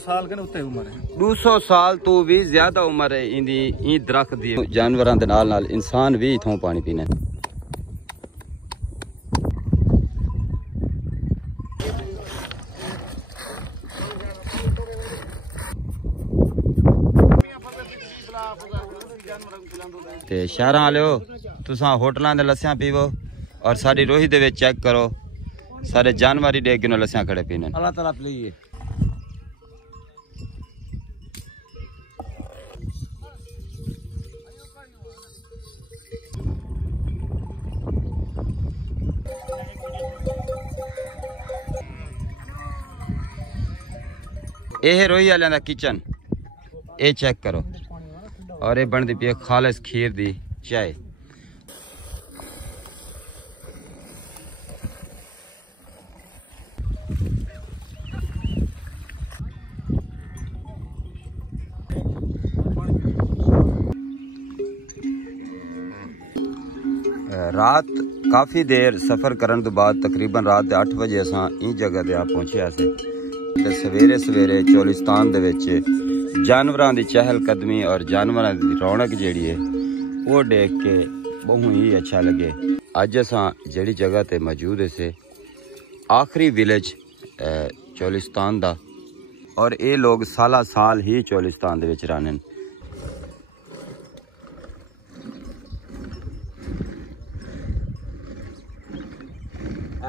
साल के उत्ते उम्र है 200 साल तो भी ज्यादा उम्र है इंदी ई दरख्त दी। जानवरां दे नाल नाल इंसान भी इथों पानी पीने। ते शहरां वालेओ तुसां होटलां दे लस्सियां पीवो और साडी रोही दे विच चेक करो सारे जानवर ही डेग गिनो लस्सियां खड़े पीने। अल्लाह ताला प्लीज यह रोही वाले का किचन ये चेक करो और ये बनती पी खालिस खीर दी चाय। रात काफ़ी देर सफ़र करने तो बाद तकरीबन रात 8 बजे असां ई जगह ते आ पहुंचे असे। ते सवेरे सवेरे चोलिस्तान दे विच जानवरां दी चहल कदमी और जानवरां दी रौनक जेड़ी है वो देख के बहुत ही अच्छा लगे। अज असां जेड़ी जगह ते मौजूद है आखिरी विलेज चोलिस्तान दा और ये लोग साला साल ही चोलिस्तान दे विच रहने।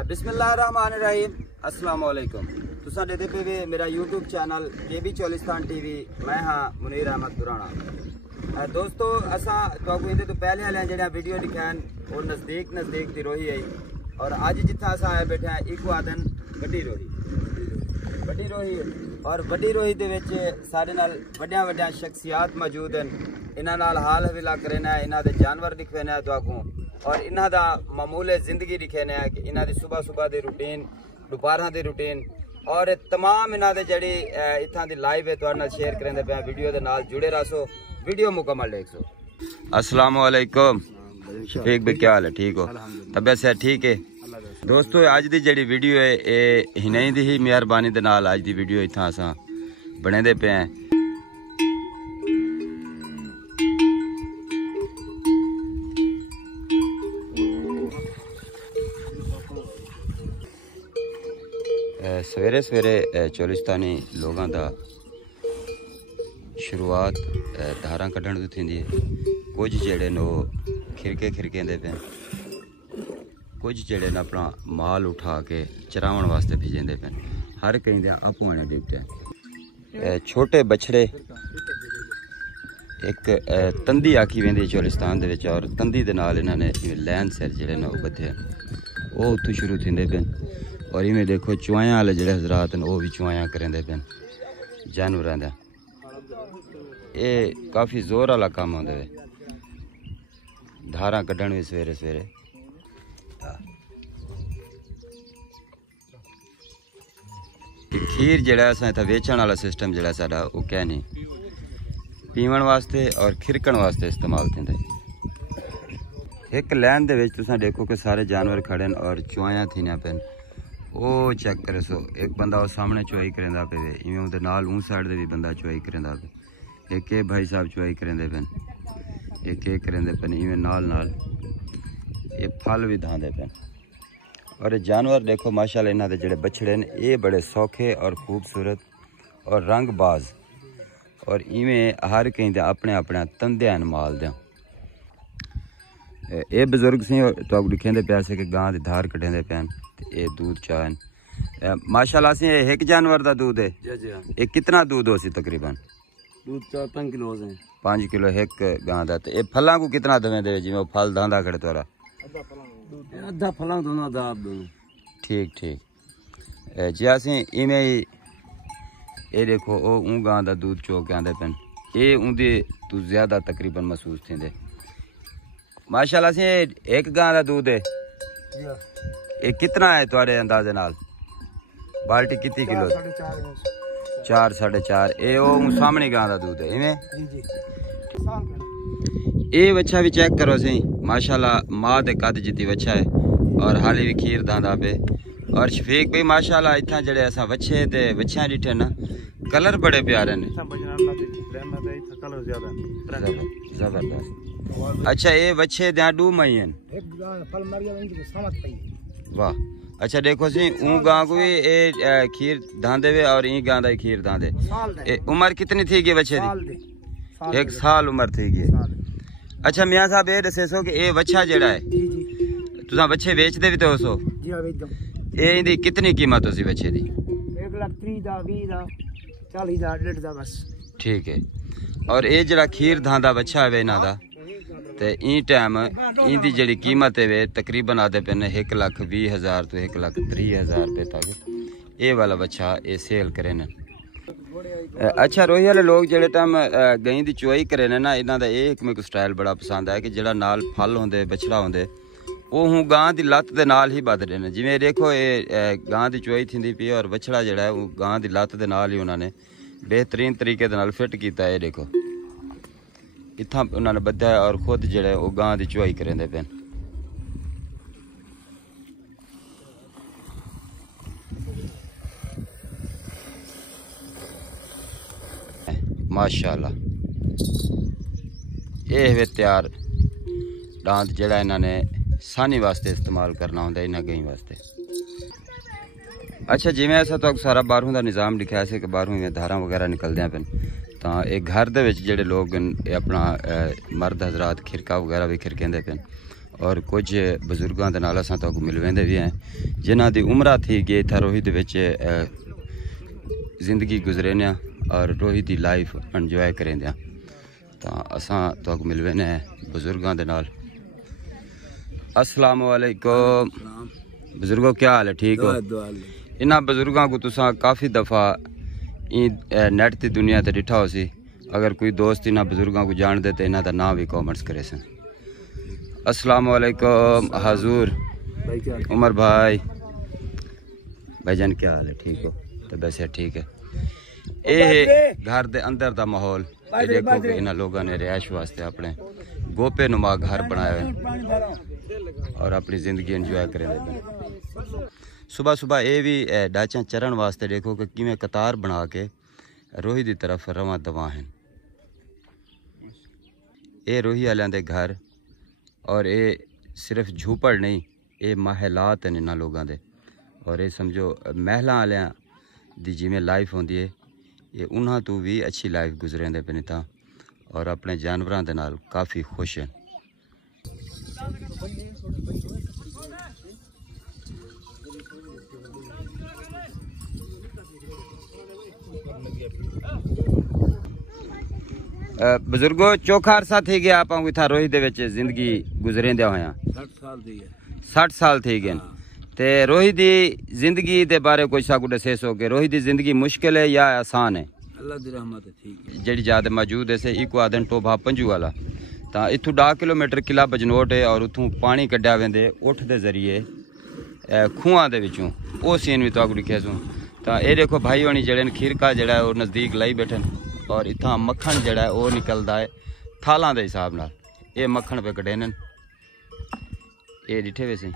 बिस्मिल्लाहिर्रहमानिर्रहीम अस्सलाम वालेकुम। तुसां देते पे मेरा YouTube channel KB Cholistan TV। मैं हाँ मुनीर अहमद दुराना। दोस्तों असा तो पहले वाले जो वीडियो दिखान वो नज़दीक नज़दीक की रोही आई और अज जिथे अस आए बैठे हैं इको आदन वड्डी रोही और वड्डी रोही दे विच सारे नाल वड्डियां वड्डियां शख्सियात मौजूद हैं। इन्हां नाल हाल हवीला करना है, इन्हां दे जानवर दिखवेना है तुहानू और इन्हां दा मामूले जिंदगी दिखेने है कि इन्हां दी सुबह सुबह दी रूटीन दोपहर दी रूटीन और तमाम इन्हां दे जड़ी इत्थां दी लाइव है तुहाडे नाल शेयर करेंदे पे। वीडियो दे नाल जुड़े रहो, वीडियो मुकम्मल देखो। अस्सलाम वालेकुम शफीक भाई, क्या हाल है? ठीक हो? तबीयत से ठीक है? दोस्तों अज दी जड़ी वीडियो है ये हिनें दी ही मेहरबानी दे नाल अज दी वीडियो इत्थां असां बने दे पे हैं। सवेरे सवेरे चोलिस्तानी लोगों का शुरुआत धारा कढ़न तो थी। कुछ जेड़े नो खिरके दे पे, कुछ जेड़े न अपना माल उठा के चरावन वास्ते भेजेंदे पे। हर कहीं दे आपू आने ड्यूटे। छोटे बछड़े एक तंदी आखी वेंदी चोलिस्तान दे विच और तंदी दे नाल इन्हां ने लैन सिर जेड़े न बधे वो उत्थों शुरू थींदे पे। और इवें देखो चुआयां वाले जेड़े हजरात न वो भी चुआयां करेंदे पे जानवरां दा। ये काफ़ी जोर वाला काम होंदा है धारा कढ़न भी सवेरे सवेरे। खीर जेड़ा असां इत्थे वेचण वाला सिस्टम जेड़ा साडा वो क्या नहीं पीवन वास्ते और खिरकण वास्ते इस्तेमाल थींदे। एक लैन दे विच तुसां देखो कि सारे जानवर खड़े न और चुआयां थींदियां पेन। वो चेक करे सो एक बंदा वो सामने चुआई करेंदा पे, इवें उहदे नाल ऊं साइड दे भी बंदा चुआई करेंदा पे। एक ये भाई साहब चुआई करेंदे पेन, एक ये करेंदे पेन। इवें नाल नाल ये फल भी धांदे पेन। और ये जानवर देखो माशाल्लाह इन्हां दे जेड़े बछड़े न ये बड़े सौखे और खूबसूरत और रंगबाज और इवें हर कहीं दे अपने अपने तंदे न माल दे। ये बुजुर्ग सी तो दिखेंदे पे कि गां दी धार कढेंदे पेन। ये दूध चाहन माशाल्लाह से एक जानवर दा दूध है। ये कितना दूध हो सी तकरीबन? दूध 4-5 किलो है। 5 किलो एक गां दा। ये फलां को कितना दवे दे जिवें फल दांदा खड़े तोरा? आधा फलां दोनों दा आप दोनों। ठीक ठीक जी असीं इवें ही ये देखो ओ ऊं गां दा दूध चो के आंदे पेन। ये उंदे तो ज्यादा तकरीबन महसूस थींदे माशाल्लाह से। एक गां दा दूध है ये कितना है तुम्हारे अंदाजे नाल? बाल्टी कितनी किलो? 4-4.5। ये वो सामने गां दा दूध है इवें? ये बच्चा भी चेक करो सही माशाल्लाह माँ दे कद जितनी बच्चा है और हाली भी खीर दांदा पे। और शफीक भाई माशाल्लाह इतना जड़े असा बच्चे ते बच्चियां डिठे ना कलर बड़े प्यारे ने जबरदस्त। अच्छा ये बच्चे दया डू मई हैं वाह। अच्छा देखो सी ऊ गां को भी ए खीर दांदे वे और ई गां दा खीर दांदे। उम्र कितनी थी गई बच्चे दी? 1 साल उम्र थी गई। अच्छा मियां साहब ये दसे सो कि ये बच्चा जेड़ा है तुसा बच्चे बेचदे भी तो सो ये इंदी कितनी कीमत होसी बच्चे दी? 1,30,000 दा 20 दा 40 दा 1.5 दा बस। ठीक है। और ये जड़ा खीर धांदा बच्चा है इना दा ते ई टाइम इंदी जड़ी कीमत है वे तकरीबन आदे पे 1,20,000 तो 1,30,000 रुपए तक ये वाला बच्चा ये सेल करे ने। अच्छा रोही वाले लोग जेड़े टाइम गई दी चुआई करे ने ना इना दा एक मेरे को स्टाइल बड़ा पसंद है कि जेड़ा नाल फल होंदे बछड़ा होंदे वो हूँ गां दी लत्त दे नाल ही बदले ने। जिवें देखो ये गां दी चुआई थींदी पई और बछड़ा जेड़ा है वो गां दी लत्त दे नाल ही उन्होंने बेहतरीन तरीके दे नाल फिट कीता है। देखो इत्थां उन्होंने बधा है और खुद जेड़ा वो गां दी चुआई करेंदे पे। माशाल्लाह ये वे तैयार दांत जेड़ा इन्होंने सानी वास्ते इस्तेमाल करना होंगे इन्हें गई वास्ते। अच्छा जिमें ऐसा तो सारा बाहरों का निज़ाम लिखा है कि बाहरों में धारा वगैरह निकलदियां पे तो एक घर दे विच जेड़े लोग अपना मर्द हजरात खिरका वगैरह भी खिरकेंदे पे और कुछ बजुर्गों के नाल असां तो मिलवेंदे भी हैं जिन्हां दी उम्र थी गई इत्थै रोही दे विच जिंदगी गुजरेने और रोही दी लाइफ एंजॉय करेंदे तो असां तो मिलवेने बुजुर्गों के नाल। अस्सलाम वालेकुम बुजुर्गो क्या हाल है? ठीक हो? इन्हां बुजुर्गों को तुसा काफ़ी दफ़ा नेट की दुनिया ते डिठा हो सी। अगर कोई दोस्त इन्हां बुजुर्गों को जान दे तो इन्हां दा नाम भी कॉमेंट्स करे सन। अस्सलाम वालेकुम हजूर उमर भाईजान क्या हाल है? ठीक हो? तो वैसे ठीक है। ये घर दे अंदर दा माहौल देखो कि इन्हां लोगों ने रिहाइश वास्ते अपने गोपे नुमा घर बनाया है और अपनी जिंदगी एंजॉय करें। सुबह सुबह ये भी डाचा चरण वास्ते देखो कि किमें कतार बना के रोही की तरफ रवा दवा हैं। ये रोही वालों के घर और ये सिर्फ झूपड़ नहीं ये महलात हैं इन्होंने लोगों के। और ये समझो महलों वालों की जिमें लाइफ होंदी है ये उन्होंने तो भी अच्छी लाइफ गुजरेंदे पे नहीं और अपने जानवरों के नाल काफ़ी खुश हैं। बुजुर्गो चौखा अरसा थी गया आप इतना रोही दे विच जिंदगी गुजरेंदे होया 60 साल थी गए ते रोही दी जिंदगी दे बारे कोई साकू दसे सो कि रोही दी जिंदगी मुश्किल है या आसान है? अल्लाह दी रहमत है ठीक है। जेड़ी जात मौजूद है से इको आदन टोभा पंजू वाला तो इथू 10 किलोमीटर किला बजनोट है और उतों पानी कढ़िया वेंदे उठ दे जरिए खूहां दे विचों वो सीन भी तो दिखे सूँ। तो ये देखो भाई होनी जड़े खीरका जड़ा है वो नज़दीक लाई बैठन और इतना मक्खन जड़ा है वो निकलता है थालों के हिसाब नाल। ये मक्खन पे कढ़े न ये डिठे वे सी।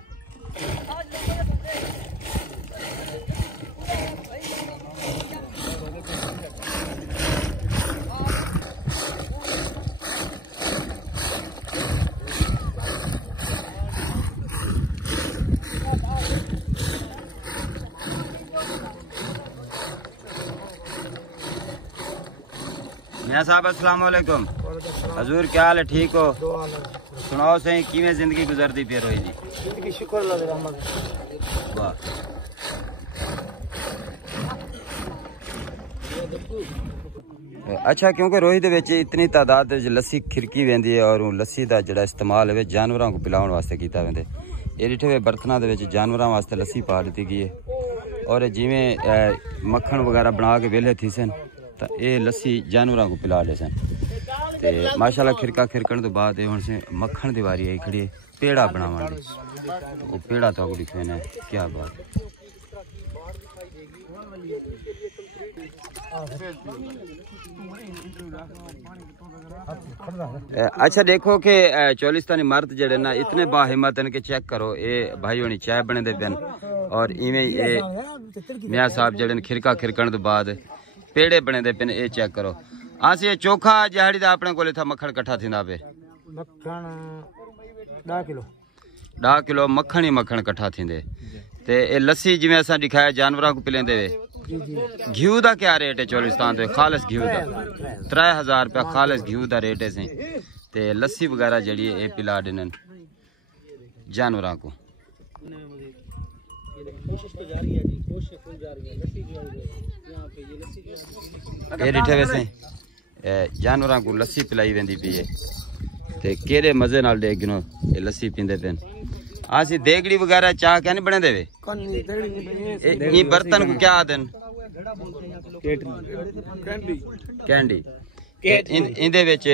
मियां साहब अस्सलाम वालेकुम। हजूर क्या हाल है? ठीक हो? सुनाओ सही किवें जिंदगी गुजरती पे रोही दी? जिंदगी शुक्र अल्लाह दी रहमत। वाह अच्छा क्योंकि रोही दे विच इतनी तादाद लस्सी खिरकी वेंदी है और लस्सी दा जेड़ा इस्तेमाल है जानवरों को पिलाउण वास्ते कीता वेंदे। ये डिठे वे बर्तनां दे विच जानवरों वास्ते लस्सी पा दी गई है और जिवें मक्खन वगैरह बना के वेले थी सन तो ये लस्सी जानवरों को पिला ले सन। ते माशाल्लाह खिरका खिरकण तो बाद हुण से मक्खन दी वारी आई खड़ी है पेड़ा बनावन दी। वो पेड़ा तो दिखे ना क्या बात। अच्छा देखो कि चोलिस्तानी मर्द जड़े ना इतने बाहिम्मत हैं कि चेक करो ये भाई होनी चाय बने दे पेन और इवें ये मियाँ साहब जड़े खिरका खिरकण तो बाद पेड़े बने दे पेन ये चेक करो। अस ये चोखा जहाड़ी दा अपने कोले था मक्खन कट्ठा थींदा पे मक्खन 10 किलो 10 किलो मक्खन ही मक्खन कट्ठा थींदे ते ये लस्सी जिवें असां दिखाया जानवरां को पिलेंदे वे। घी दा क्या रेट है चोलिस्तान ते खालिस घी दा 3000 रुपया खालिस घी दा रेट है सी ते लस्सी वगैरह जड़ी है पिला देन जानवरां को। ये डिठे वैसे जानवरां को लस्सी पिलाई वेंदी पई है ते केड़े मजे नाल देख गिनो ये लस्सी पींदे पेन। आसी देगड़ी वगैरह चाह क्या नहीं बने देवे ये बर्तन को क्या आदन कैंडी इंदे विच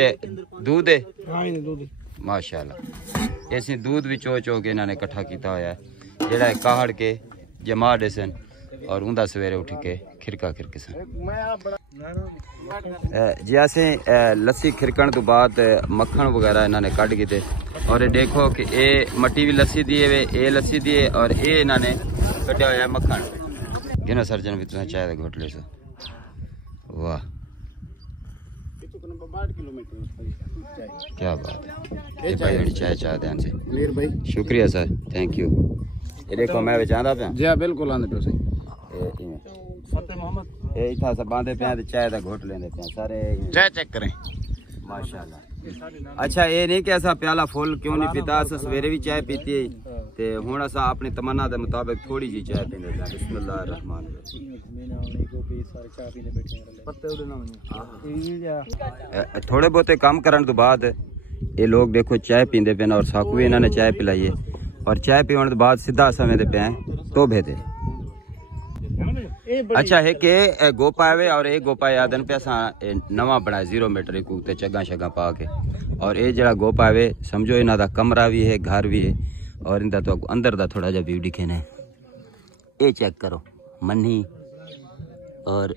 दूध है माशाल्लाह। ऐसी दूध भी चो चो के इन्होंने इकट्ठा किया होया जेड़ा काहड़ के जमा दे सन और उंदा सवेरे उठ के खिरका खिरके सन। जी असें लस्सी खिरकण तो बाद मक्खन वगैरह इन्होंने कढ़ के थे और देखो कि ये मट्टी भी लस्सी दी है ये लस्सी दी है और ये इन्होंने कढ़ा होया मक्खन गिनो सर्जन भी तुम चाय घोट ले सो। वाह क्या बात है ये भाई बड़ी चाय चाह ध्यान से मीर भाई शुक्रिया सर थैंक यू। ये देखो मैं चाहता पे जी बिल्कुल आंदे पे फतेह मोहम्मद ये इथा सब बांधे पे ते चाय दा घोट लेंदे पे सारे चाय चेक करें माशाल्लाह। अच्छा ये नहीं कि असा प्याला फुल क्यों नहीं पीता अस सवेरे भी चाय पीती ते हुण असा अपनी तमन्ना दे मुताबिक थोड़ी जी चाय पींदे हैं। बिस्मिल्लाह रहमान थोड़े बहुते काम करने तो बाद ये लोग देखो चाय पींदे पे और साकू भी इन्होंने चाय पिलाई है और चाय पीने के बाद सीधा समय पे हैं टोभे ते। अच्छा है कि गोपा है और एक गोपा यादन पे असा नवा बनाया 0 मीटर एक ते चगा शगा पा के और ये जरा गोपा है समझो इन्हों का कमरा भी है घर भी है और इनका तो अंदर का थोड़ा जा व्यू दिखे ने ये चेक करो मनी और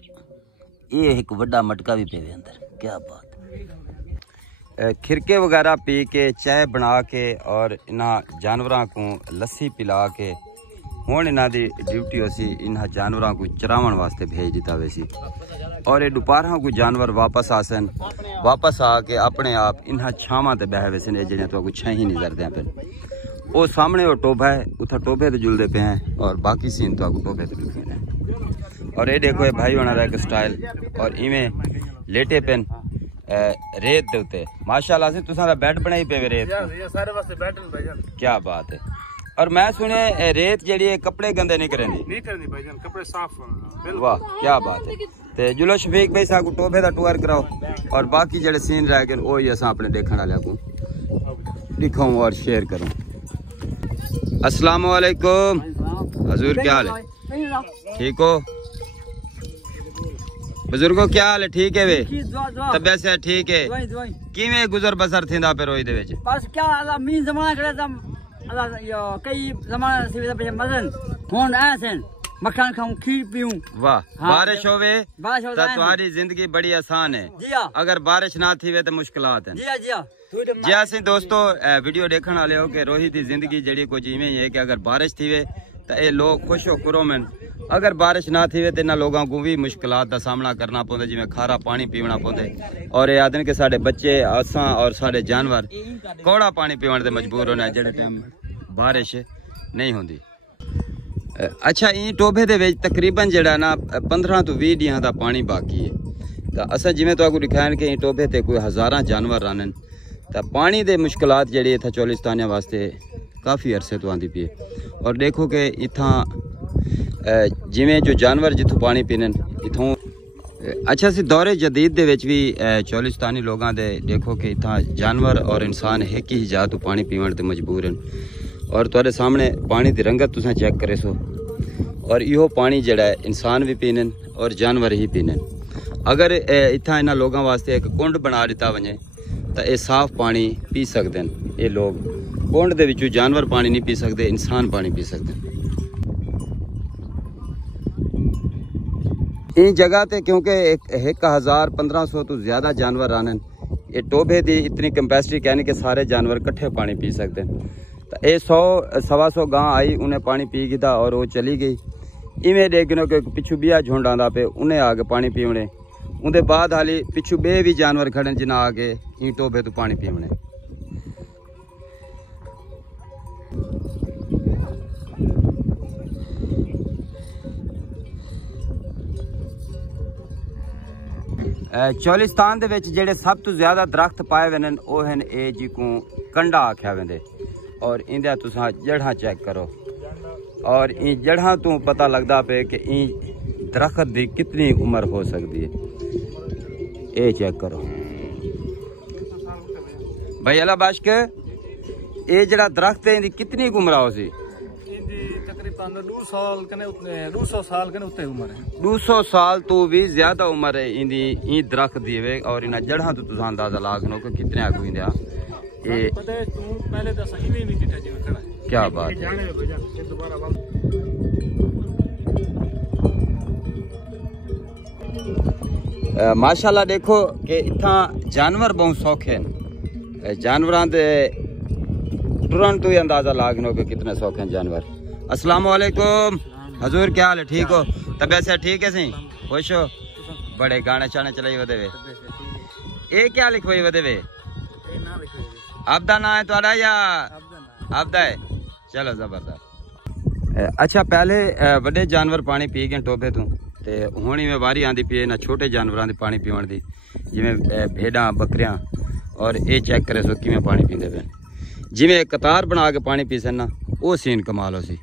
ये एक बड़ा मटका भी पे अंदर क्या बात। खिरके वगैरह पी के चाय बना के और इन्ह जानवरों को लस्सी पिला के हुण इन्ह की ड्यूटी होसी इन्ह जानवरों को चरावन वास्ते भेज दिता वैसी और ये दोपहर को जानवर वापस आसन वापस आके अपने आप इन्ह छावां ते बह वैसे ने जिन्हें तो छह ही नहीं करते पे वो सामने वो टोभा है उतना टोभे ते जुलते पे हैं और बाकी सीन तो टोभे ते लिखे हैं। और ये देखो ये भाई होना एक स्टाइल और इवें लेटे पेन रेत दे उत्ते माशाल्लाह से तुसां दा बेड बनाई पे रेत सारे वास्ते बेड भाईजान क्या बात है। और मैं सुने रेत जेडी है कपड़े गंदे नहीं करनी भाईजान कपड़े साफ वाह क्या बात है। ते जुलो शफीक भाई साहब को टोभे दा टूर कराओ और बाकी जेडे सीन रह गए वो ही असां अपने देखण वाले को दिखाऊं और शेयर करूं। अस्सलाम वालेकुम हजूर क्या हाल है ठीक हो बुजुर्गो क्या हाल है ठीक है वे तबियत से ठीक है किवें गुजर बसर थिंदा पे रोई दे विच बस क्या अल्लाह मी जमाना करे तम अल्लाह यो कई जमाना से पे मदन हुन ऐसन मक्खन खाऊं खीर पीऊं वाह बारिश होवे तो तुम्हारी जिंदगी बड़ी आसान है अगर बारिश ना थी वे तो मुश्किलात है जी असीं दोस्तों वीडियो देखने वाले हो कि रोहित की जिंदगी जड़ी कुछ इवें ही है कि अगर बारिश थी वे तो ये लोग खुश हो करो में अगर बारिश ना थी वे तो इन्होंने लोगों को भी मुश्किलात का सामना करना पौंदा जिवें खारा पानी पीवना पौंदे और ये आदन के साडे बच्चे असां और साडे जानवर कौड़ा पानी पीवन दे मजबूर होने जेड़े टाइम बारिश नहीं होंदी। अच्छा ई टोभे दे विच तकरीबन जेड़ा ना 15 तो 20 दिहां दा पानी बाकी है तो असां जिवें तुहानू दिखाण के ई टोभे ते कोई हज़ारां जानवर रहन तो पानी दे मुश्किलात जेड़ी इत्थे चोलिस्तानियां वास्ते काफ़ी अरसे तो आंदी पई और देखो कि इत्थां जिवें जो जानवर जिथों पानी पीने इथों अच्छा सी दौरे जदीद दे विच भी चोलिस्तानी लोगों दे देखो कि इत्थां जानवर और इंसान एक ही जात तो पानी पीवन ते मजबूर हैं और तुहाडे सामने पानी की रंगत तुसां चेक करे सो और इहो पानी जड़ा है इंसान भी पीने और जानवर ही पीने। अगर इत्थां इन्हां लोगों वास्ते एक कुंड बना दिता वजे तो ये साफ पानी पी सकते हैं ये लोग कुंड दे विचों जानवर पानी नहीं पी सकते इंसान पानी पी सकते हैं। इन जगह ते क्योंकि 1500 तो ज्यादा जानवर आने, ये टोभे दी इतनी कैपेसिटी कहनी कि सारे जानवर इकट्ठे पानी पी सकते हैं। तो ये 100-125 गां आई, उन्हें पानी पी गया और वो चली गई। इवें देखने के पिछू बिया झुंड आंदा पे, उन्हें आके पानी पीवने, उनके बाद हाली पिछू बे भी जानवर खड़े जिन्हें आके ई टोभे तो पानी पीवने। चोलिस्तान दे विच जेड़े सब तो ज्यादा दरख्त पाए हुए हैं वो हैं ए जी को कंडा आख्या वेंदे, और इंदे तुसां जड़ां चेक करो, और इन जड़ां तो पता लगता पे कि इन दरख्त की कितनी उम्र हो सकती है। ये चेक करो भाई अला बाशक, ये जड़ा दरख्त है इनकी कितनी उम्र हो सी? तकरीबन 200 साल कने उत्ते उम्र है। 200 साल तो भी ज्यादा उम्र है इंदी ई दरख्त दी वे, और इना जड़ां तो तुसां अंदाजा ला सको कि कितने आगू इंदे ये पहले तो सही नहीं दिखा जी खड़ा है। क्या बात है। माशाल्लाह देखो कि इतना जानवर बहुत सौखे हैं, जानवरां दे टुरन तो ही अंदाजा लागनो कि कितने सौखे हैं जानवर। अस्सलाम वालेकुम हजूर, क्या हाल है? ठीक हो? तबीयत से ठीक है? सही खुश हो? बड़े गाने शाने चलाई वदे वे, ये क्या लिखवाई वदे वे? आपदा ना है थोड़ा या आपदा है? चलो जबरदस्त। अच्छा पहले बड़े जानवर पानी पी गए टोभे तो, ते हुण इवें वारी आंदी पई इन्हां छोटे जानवरां दे पानी पीवण दी, जिवें भेड़ां बकरियां, और ये चेक करे सो किवें पानी पींदे पे, जिवें कतार बना के पानी पी सन ना, वो सीन कमाल हो सी।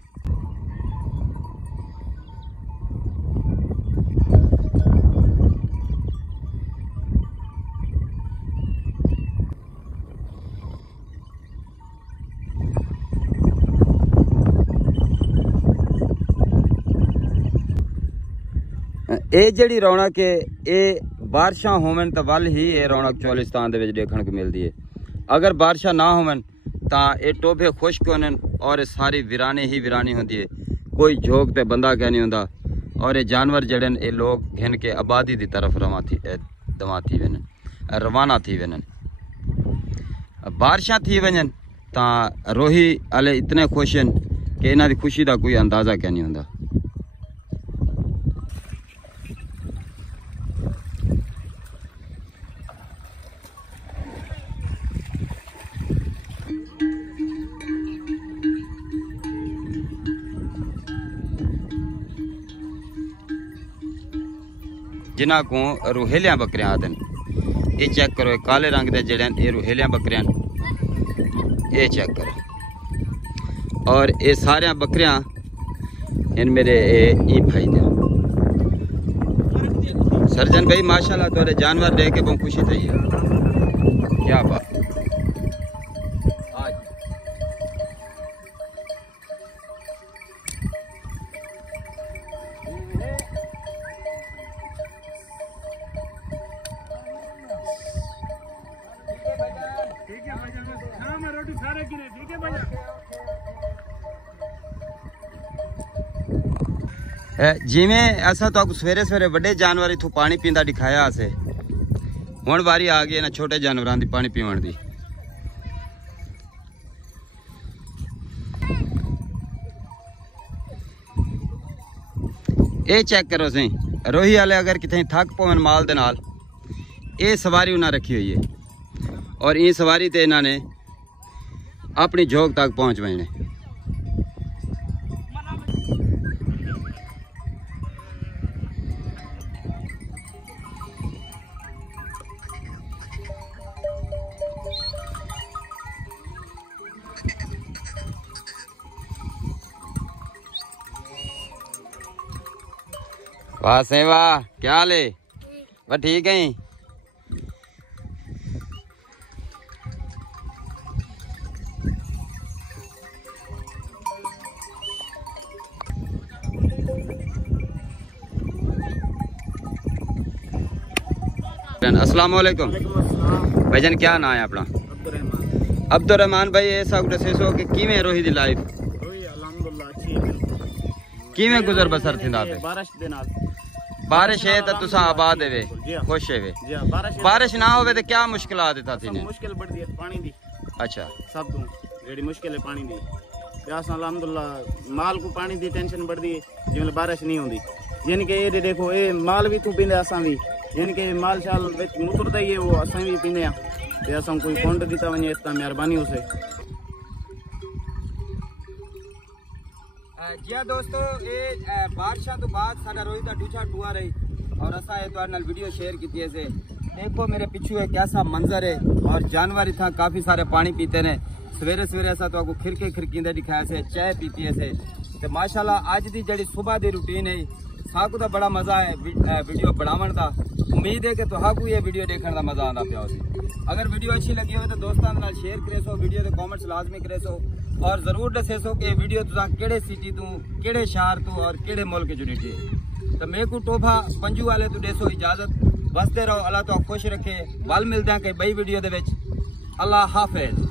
ये जड़ी रौनक है ये बारिशां होवन तो वल ही ये रौनक चोलिस्तान दे विच देखने को मिलती है। अगर बारिशां ना होवन तो ये टोभे खुश्क होने और सारी वीरानी ही वीरानी होती है, कोई झोंक ते बंदा कह नहीं होंदा, और ये जानवर जड़े ये लोग घिन के आबादी की तरफ रवाना थी वञनि। बारिशां थी वञनि तो रोही अले इतने खुश हैं कि इन्हां दी खुशी का कोई अंदाज़ा क्या नहीं होंदा। जिन्हों को रूहेलियां बकरियां आते हैं, ये चेक करो, काले रंग के जड़े ये रूहेलियां बकरियां, ये चेक करो, और ये सारिया बकरियां इन मेरे ई भाई दे। सर्जन भाई माशाल्लाह थोड़े जानवर देख के बहुत खुशी थी, क्या बात। जिमें ऐसा तो सवेरे सवेरे बड़े जानवर इथों पानी पींदा दिखाया से, हुण वारी आ गई ना छोटे जानवरां दी पानी पीवण दी। ये चेक करो सी, रोही वाले अगर कितने थक पवन माल दे नाल, ये सवारी उन्हें रखी हुई है, और ये सवारी ते इन्होंने अपनी झोंक तक पहुँच वजने। वाह से वाह, क्या हाल है? वह ठीक है। अस्सलाम वालेकुम भाईजान, क्या नाम है अपना? अब्दुर्रहमान भाई। ये सब दसो कि किवें रोही दी लाइफ किवें गुजर बसर थी? बारिश दे नाल बारिश है तो तुसा आबाद है खुश है वे। बारिश ना होवे तो क्या मुश्किलात है ताती ने? मुश्किल बढ़ती है पानी दी। अच्छा सब तू जेडी मुश्किल है पानी दी असा अलहमदुल्ला माल को पानी दी टेंशन बढ़ती है जिवें बारिश नहीं होंदी यानी कि ये देखो ये माल भी तू पींदे असा भी यानी कि माल शाल मुतरदा ही है वो असा भी पींदे आ ते असा कोई फंड दिता वने इस ता मेहरबानी उसे। जी हाँ दोस्तों ये बारिशा तो बाद साडा रोज का टूचा टूआ रही और असा ये तुहाडे नाल वीडियो शेयर की से। देखो मेरे पिछू एक कैसा मंजर है और जानवर इतना काफी सारे पानी पीते ने। सवेरे सवेरे ऐसा तो आपको खिड़के खिड़कींदे दिखाया से चाय पीती है से ते माशाल्लाह अज दी जड़ी सुबह दी रूटीन है साकू दा बड़ा मजा है वीडियो बनावन दा। उम्मीद है कि तुहाकू ये वीडियो देखने का मजा आंदा पिया सी। अगर वीडियो अच्छी लगी हो तो दोस्तों नाल शेयर करे सो वीडियो के कमेंट्स लाजमी करे सो और जरूर दसे सो कि वीडियो तुसा केड़े सिटी तू केड़े शहर तू और केड़े मुल्क चुनी थी। तो मेरे को टोभा पंजू वाले तू देसो इजाजत बसते रहो। अल्लाह तो खुश रखे। वल मिलते हैं कई बई वीडियो दे विच। अल्लाह हाफिज।